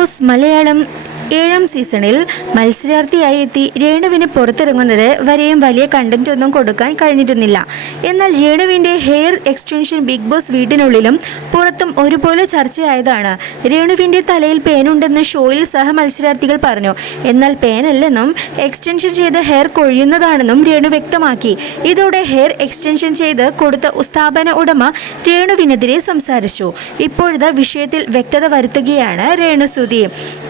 Boss Malayalam ഏഴാം സീസണിൽ മത്സരാർത്ഥിയായി എത്തി രേണുവിന് പുറത്തിറങ്ങുന്നത് വരെയും വലിയ കണ്ടന്റ് ഒന്നും കൊടുക്കാൻ കഴിഞ്ഞിരുന്നില്ല. എന്നാൽ രേണുവിന്റെ ഹെയർ എക്സ്റ്റൻഷൻ ബിഗ് ബോസ് വീട്ടിനുള്ളിലും പുറത്തും ഒരുപോലെ ചർച്ചയായതാണ്. രേണുവിന്റെ തലയിൽ പേനുണ്ടെന്ന് ഷോയിൽ സഹ മത്സരാർത്ഥികൾ പറഞ്ഞു. എന്നാൽ പേനല്ലെന്നും എക്സ്റ്റൻഷൻ ചെയ്ത് ഹെയർ കൊഴിയുന്നതാണെന്നും രേണു വ്യക്തമാക്കി. ഇതോടെ ഹെയർ എക്സ്റ്റൻഷൻ ചെയ്ത് കൊടുത്ത സ്ഥാപന ഉടമ രേണുവിനെതിരെ സംസാരിച്ചു. ഇപ്പോഴത്തെ വിഷയത്തിൽ വ്യക്തത വരുത്തുകയാണ് രേണുസുതി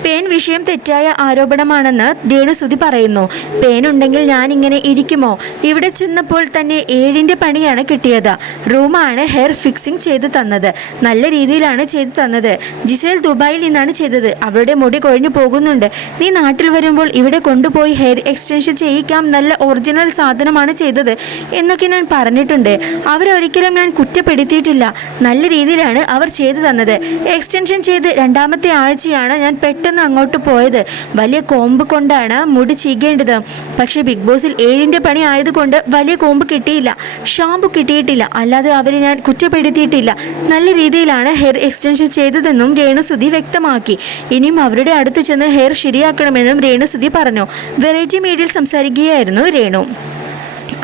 പേൻ വിഷയം തെറ്റായ ആരോപണമാണെന്ന് രേണുസുതി പറയുന്നു. പേനുണ്ടെങ്കിൽ ഞാൻ ഇങ്ങനെ ഇരിക്കുമോ? ഇവിടെ ചെന്നപ്പോൾ തന്നെ ഏഴിന്റെ പണിയാണ് കിട്ടിയത്. റൂമാണ് ഹെയർ ഫിക്സിംഗ് ചെയ്തു തന്നത്. നല്ല രീതിയിലാണ് ചെയ്തു തന്നത്. ജിസേൽ ദുബായിൽ നിന്നാണ് ചെയ്തത്. അവളുടെ മുടി കൊഴിഞ്ഞു പോകുന്നുണ്ട്. നീ നാട്ടിൽ വരുമ്പോൾ ഇവിടെ കൊണ്ടുപോയി ഹെയർ എക്സ്റ്റൻഷൻ ചെയ്യിക്കാം. നല്ല ഒറിജിനൽ സാധനമാണ് ചെയ്തത് എന്നൊക്കെ ഞാൻ പറഞ്ഞിട്ടുണ്ട്. അവരൊരിക്കലും ഞാൻ കുറ്റപ്പെടുത്തിയിട്ടില്ല. നല്ല രീതിയിലാണ് അവർ ചെയ്തു തന്നത്. എക്സ്റ്റൻഷൻ ചെയ്ത് രണ്ടാമത്തെ ആഴ്ചയാണ് ഞാൻ പെട്ടെന്ന് അങ്ങോട്ട് പോയത്. വലിയ കോമ്പ് കൊണ്ടാണ് മുടി ചീകേണ്ടത്. പക്ഷേ ബിഗ് ബോസിൽ ഏഴിന്റെ പണി ആയതുകൊണ്ട് വലിയ കോമ്പ് കിട്ടിയില്ല. ഷാമ്പു കിട്ടിയിട്ടില്ല. അല്ലാതെ അവരെ ഞാൻ കുറ്റപ്പെടുത്തിയിട്ടില്ല. നല്ല രീതിയിലാണ് ഹെയർ എക്സ്റ്റൻഷൻ ചെയ്തതെന്നും രേണുസുതി വ്യക്തമാക്കി. ഇനിയും അവരുടെ അടുത്ത് ചെന്ന് ഹെയർ ശരിയാക്കണമെന്നും രേണുസുതി പറഞ്ഞു. വെറൈറ്റി മീഡിയയിൽ സംസാരിക്കുകയായിരുന്നു രേണു.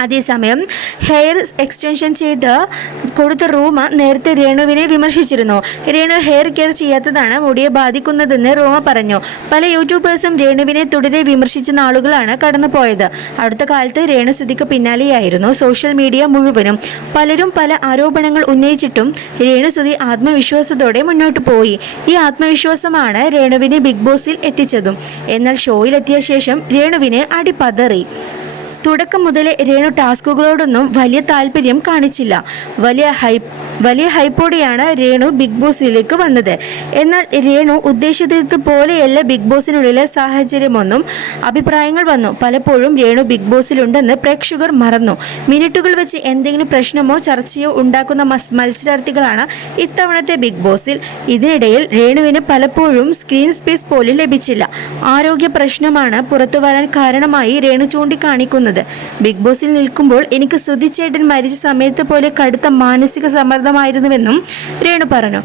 അതേസമയം ഹെയർ എക്സ്റ്റൻഷൻ ചെയ്ത് കൊടുത്ത റൂമ നേരത്തെ രേണുവിനെ വിമർശിച്ചിരുന്നു. രേണു ഹെയർ കെയർ ചെയ്യാത്തതാണ് മുടിയെ ബാധിക്കുന്നതെന്ന് റോമ പറഞ്ഞു. പല യൂട്യൂബേഴ്സും രേണുവിനെ തുടരെ വിമർശിച്ച നാളുകളാണ് കടന്നുപോയത്. അടുത്ത കാലത്ത് സ്ഥിതിക്ക് പിന്നാലെയായിരുന്നു സോഷ്യൽ മീഡിയ മുഴുവനും. പലരും പല ആരോപണങ്ങൾ ഉന്നയിച്ചിട്ടും രേണുസുതി ആത്മവിശ്വാസത്തോടെ മുന്നോട്ട് പോയി. ഈ ആത്മവിശ്വാസമാണ് രേണുവിനെ ബിഗ് ബോസിൽ എത്തിച്ചതും. എന്നാൽ ഷോയിലെത്തിയ ശേഷം രേണുവിന് അടിപതറി. തുടക്കം മുതലേ രേണു ടാസ്കുകളോടൊന്നും വലിയ താല്പര്യം കാണിച്ചില്ല. വലിയ ഹൈപ്പ് വലിയ ഹൈപ്പോടെയാണ് രേണു ബിഗ് ബോസിലേക്ക് വന്നത്. എന്നാൽ രേണു ഉദ്ദേശിച്ചത് പോലെയല്ല ബിഗ് ബോസിനുള്ളിലെ സാഹചര്യമൊന്നും. അഭിപ്രായങ്ങൾ വന്നു. പലപ്പോഴും രേണു ബിഗ് ബോസിലുണ്ടെന്ന് പ്രേക്ഷകർ മറന്നു. മിനിറ്റുകൾ വെച്ച് എന്തെങ്കിലും പ്രശ്നമോ ചർച്ചയോ ഉണ്ടാക്കുന്ന മത്സരാർത്ഥികളാണ് ഇത്തവണത്തെ ബിഗ് ബോസിൽ. ഇതിനിടയിൽ രേണുവിന് പലപ്പോഴും സ്ക്രീൻ സ്പേസ് പോലും ലഭിച്ചില്ല. ആരോഗ്യ പ്രശ്നമാണ് പുറത്തു വരാൻ കാരണമായി രേണു ചൂണ്ടിക്കാണിക്കുന്നത്. ബിഗ് ബോസിൽ നിൽക്കുമ്പോൾ എനിക്ക് സുധിച്ചേട്ടൻ മരിച്ച സമയത്ത് പോലെ കടുത്ത മാനസിക സമ്മർദ്ദമായിരുന്നുവെന്നും രേണു പറഞ്ഞു.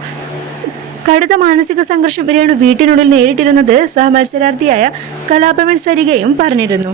കടുത്ത മാനസിക സംഘർഷം രേണു വീട്ടിനുള്ളിൽ നേരിട്ടിരുന്നത് സഹമത്സരാർത്ഥിയായ കലാഭവൻ സരികയും പറഞ്ഞിരുന്നു.